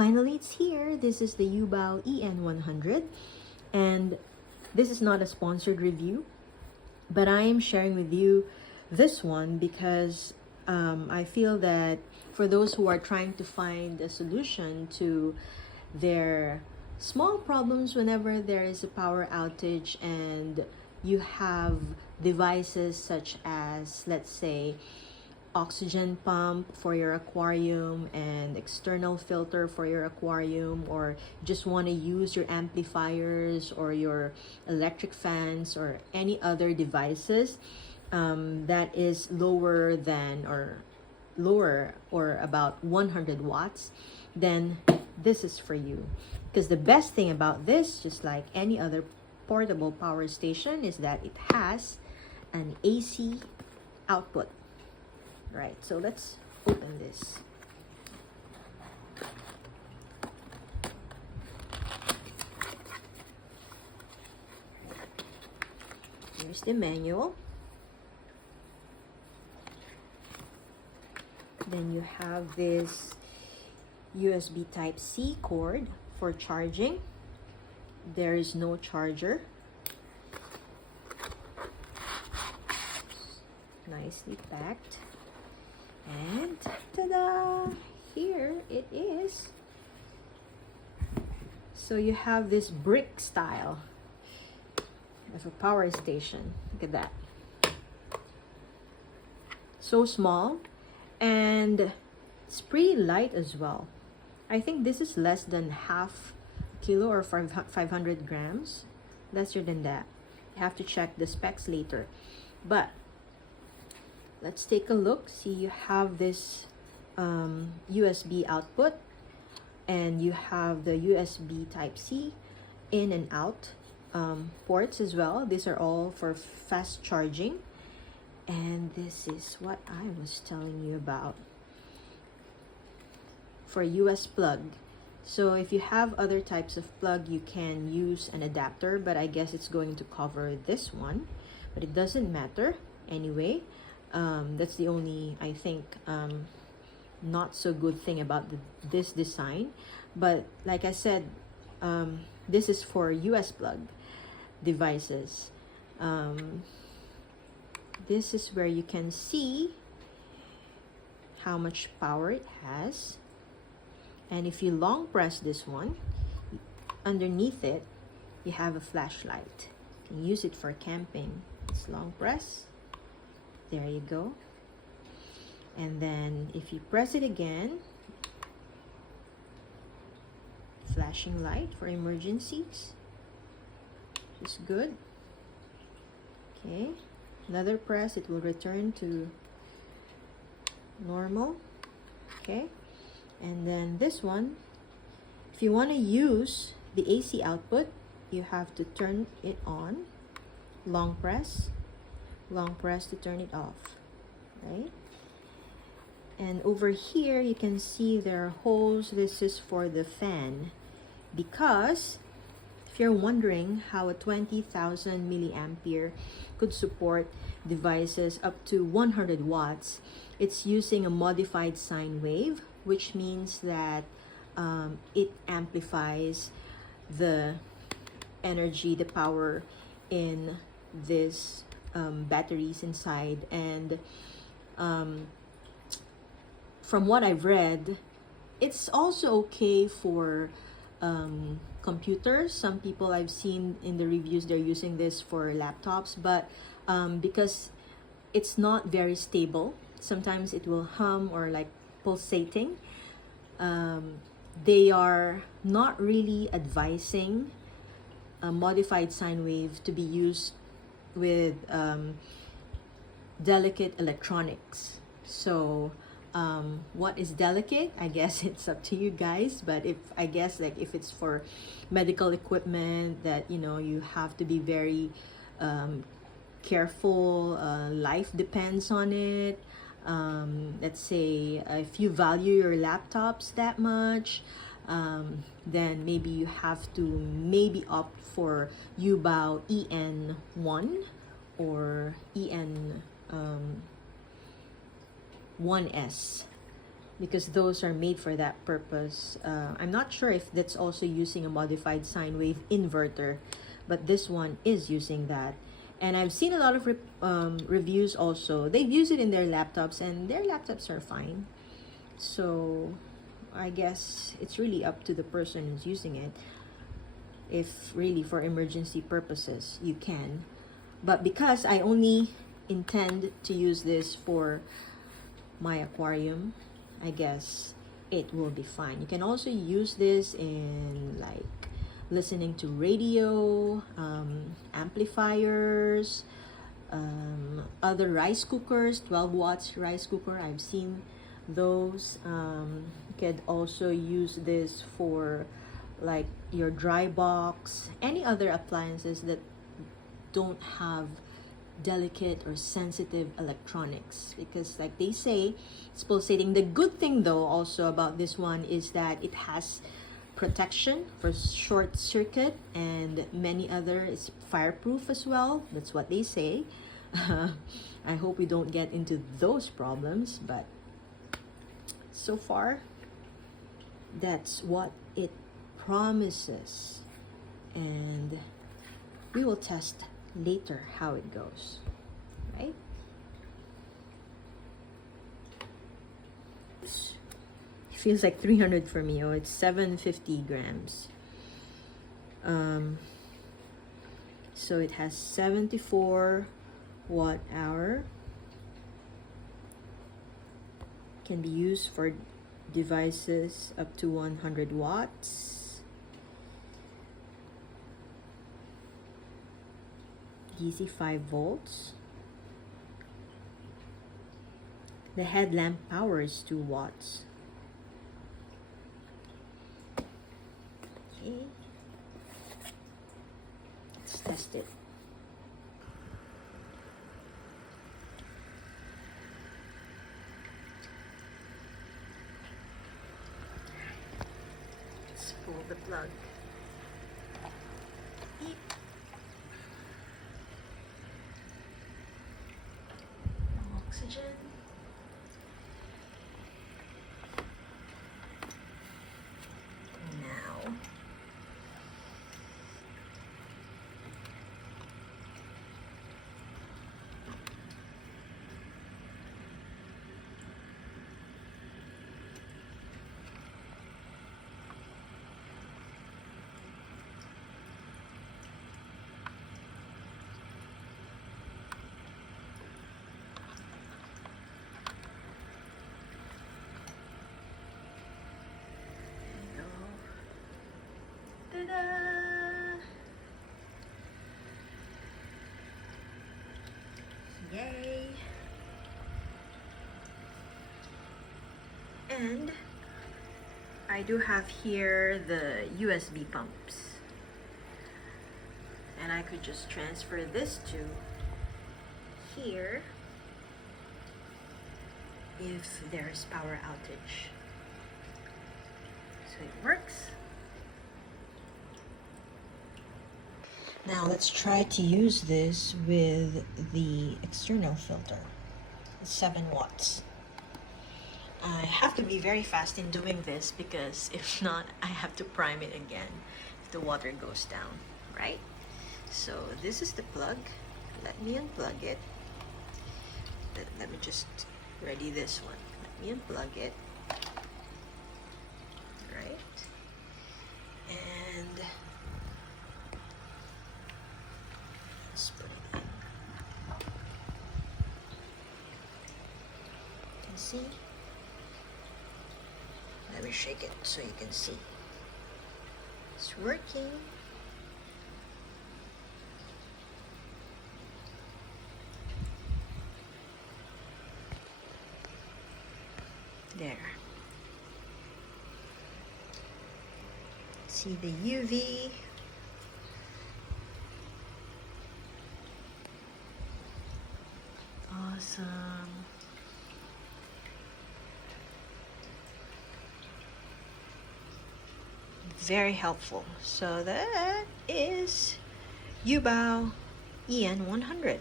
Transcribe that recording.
finally it's here. This is the Yoobao EN100, and this is not a sponsored review, but I am sharing with you this one because I feel that for those who are trying to find a solution to their small problems whenever there is a power outage and you have devices such as, let's say, oxygen pump for your aquarium and external filter for your aquarium, or just want to use your amplifiers or your electric fans or any other devices that is lower or about 100 watts, then this is for you. Because the best thing about this, just like any other portable power station, is that it has an AC output. Right, so let's open this. Here's the manual. Then you have this USB Type-C cord for charging. There is no charger. Nicely packed. And ta-da! Here it is. So you have this brick style of a power station. Look at that. So small, and it's pretty light as well. I think this is less than half kilo or 500 grams. Lesser than that. You have to check the specs later. But let's take a look. See, you have this USB output, and you have the USB Type-C in and out ports as well. These are all for fast charging. And this is what I was telling you about for US plug. So if you have other types of plug, you can use an adapter, but I guess it's going to cover this one. But it doesn't matter anyway. That's the only, I think, not so good thing about this design. But like I said, this is for US plug devices. This is where you can see how much power it has. And if you long press this one, underneath it, you have a flashlight. You can use it for camping. It's long press. There you go. And then if you press it again, flashing light for emergencies. It's good. Okay. Another press, it will return to normal. Okay. And then this one, if you want to use the AC output, you have to turn it on. Long press to turn it off, right? And over here you can see there are holes. This is for the fan, because if you're wondering how a 20,000 milliampere could support devices up to 100 watts, it's using a modified sine wave, which means that it amplifies the energy, the power in this batteries inside. And from what I've read, it's also okay for computers. Some people I've seen in the reviews, they're using this for laptops, but because it's not very stable, sometimes it will hum or like pulsating. They are not really advising a modified sine wave to be used with delicate electronics. So what is delicate? I guess it's up to you guys, but if it's for medical equipment that you have to be very careful, life depends on it. Let's say if you value your laptops that much, then maybe you have to opt for Yoobao EN1 or EN1S. because those are made for that purpose. I'm not sure if that's also using a modified sine wave inverter, but this one is using that. And I've seen a lot of reviews also. They've used it in their laptops, and their laptops are fine. So I guess it's really up to the person who's using it. If really for emergency purposes, you can. But because I only intend to use this for my aquarium, I guess it will be fine. You can also use this in like listening to radio, amplifiers, other rice cookers, 12 watts rice cooker. I've seen those. You could also use this for like your dry box, any other appliances that don't have delicate or sensitive electronics, because like they say, it's pulsating. The good thing though also about this one is that it has protection for short circuit and many other. It's fireproof as well, that's what they say. I hope we don't get into those problems, but so far that's what it promises, and we will test later how it goes, right? It feels like 300 for me. Oh, it's 750 grams. So it has 74 watt hour. Can be used for devices up to 100 watts. DC 5 volts. The headlamp power is 2 watts. Okay. Let's test it. Let's pull the plug. Oxygen. Now, yay! And I do have here the USB pumps, and I could just transfer this to here if there's power outage. So it works. Now let's try to use this with the external filter. It's 7 watts. I have to be very fast in doing this, because if not, I have to prime it again if the water goes down, right? So this is the plug. Let me unplug it. Let me just ready this one. Let me unplug it. Right? And let's put it in. You can see. Let me shake it so you can see. It's working. There. See the UV. Awesome. Very helpful. So that is Yoobao EN100.